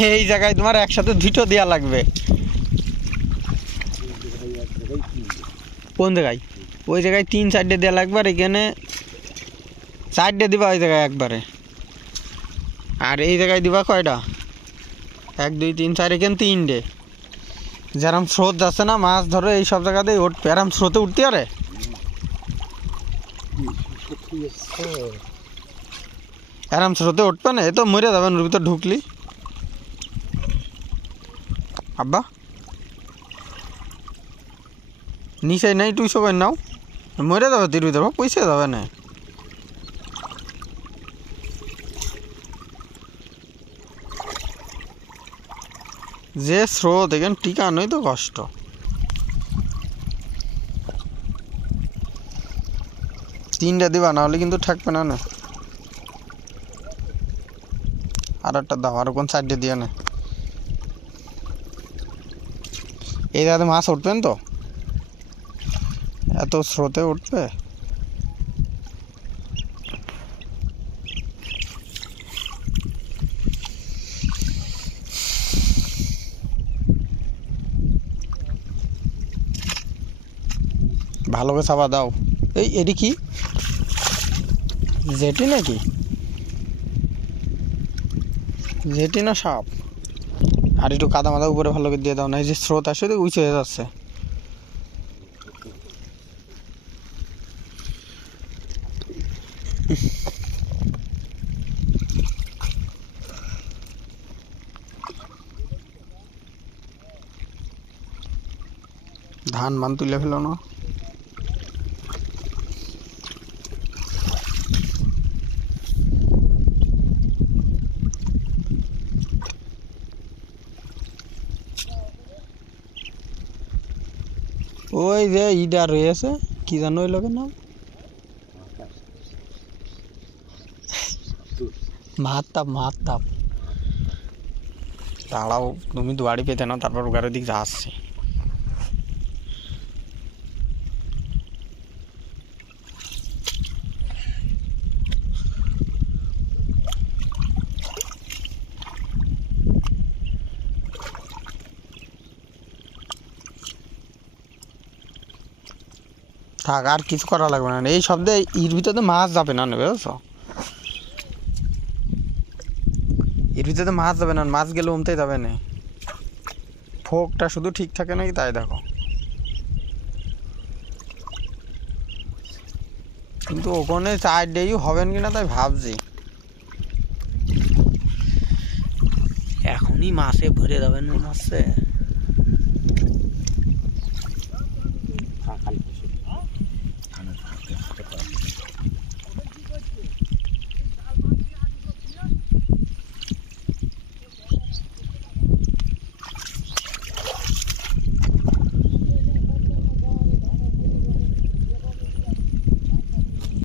এই জায়গায় তোমার একসাথে দুটো দেওয়া লাগবে। কোন জায়গায়? ওই জায়গায় তিন, চারটে দেওয়া লাগবে আর এখানে চারটে দিবা ওই জায়গায় একবারে। আর এই জায়গায় দিবা কয়টা? এক, দুই, তিন, চার, এখানে তিনটে। যেরম স্রোত যাচ্ছে না, মাছ ধরে এই সব জায়গাতেই উঠবে এরম স্রোতে উঠতে পারে? এরম স্রোতে উঠবে না, এ তো মরে যাবেন ওর ভিতর ঢুকলি। আব্বা। নিচে নাই, তুই সবাই নাও। মরে যাবে, তীর ভিতর পয়সা যাবে না। যে স্রোত, এখানে টিকানোই তো কষ্ট। তিনটা দিবা না হলে কিন্তু থাকবে না না। আর একটা দাও, আর কোন চারটে দিয়ে না। এই দাদা মাছ উঠবেন তো? এত স্রোতে উঠবে? ভালো করে চাপা দাও। এই, এটি কি? জেটি নাকি? জেটি না সাপ? আর একটু কাদা মাদা উপরে ভালো করে দিয়ে দাও না এই যে স্রোত আসে তো উঁচু হয়ে যাচ্ছে। ধান মান তুলে ফেলো না। ওই যে ইডা রয়েছে কি জানো ওই লোকের নাম? মাহাত্তাপ মাহাত্তাপ দাঁড়াও, তুমি দুয়ারি পেতে নাও, তারপর ওগারের দিক যাচ্ছি থাক আর কিছু করা লাগবে না। এই শব্দে ইর ভিতরে তো মাছ যাবে না বুঝছ? এর ভিতরে তো মাছ যাবে না মাছ গেলে উমতেই যাবে না। ফোকটা শুধু ঠিক থাকে নাকি তাই দেখো। কিন্তু ওখানে চার ডেই হবেন কিনা তাই ভাবছি। এখনই মাছে ভরে যাবেন মাসে হচ্ছে।